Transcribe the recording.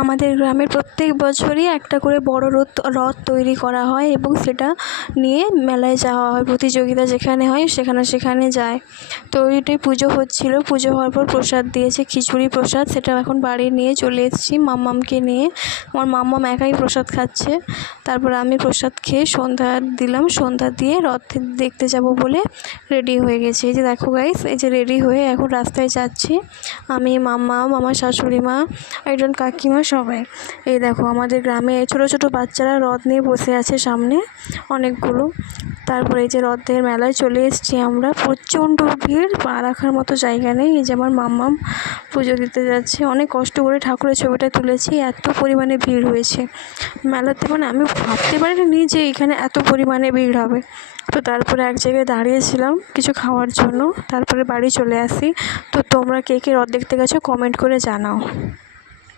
আমাদের গ্রামে প্রত্যেক বছরই একটা করে বড় রথ তৈরি করা হয় এবং সেটা নিয়ে মেলায় যাওয়া হয়, প্রতিযোগিতা যেখানে হয় সেখানে যায়। তো ওইটাই পুজো হচ্ছিলো, পুজো হওয়ার পর প্রসাদ দিয়েছে, খিচুড়ি প্রসাদ, সেটা এখন বাড়ি নিয়ে চলে এসেছি মাম্মামকে নিয়ে। আমার মাম্মাম একাই প্রসাদ খাচ্ছে। তারপর আমি প্রসাদ খেয়ে সন্ধ্যা দিলাম, সন্ধ্যা দিয়ে রথ দেখতে যাব বলে রেডি হয়ে গেছি। এই যে দেখো গাইস, এই যে রেডি হয়ে এখন রাস্তায় যাচ্ছি আমি, মাম্মাম, আমার শাশুড়ি মা, একজন কাকিমা, সবাই। এই দেখো আমাদের গ্রামে ছোটো ছোটো বাচ্চারা রথ নিয়ে বসে আছে সামনে অনেকগুলো। তারপরে এই যে রথের মেলায় চলে এসেছি আমরা, প্রচণ্ড ভিড়, পা রাখার মতো জায়গা নেই। এই যে আমার মাম্মাম পুজো দিতে যাচ্ছে, অনেক কষ্ট করে ঠাকুরের ছবিটা তুলেছি, এত পরিমাণে ভিড় হয়েছে মেলাতে, মানে আমি ভাবতে পারিনি যে এখানে এত পরিমাণে ভিড় হবে। তো তারপরে এক জায়গায় দাঁড়িয়েছিলাম কিছু খাওয়ার জন্য, তারপরে বাড়ি চলে আসি। তো তোমরা কে কে রথ দেখতে গেছো কমেন্ট করে জানাও।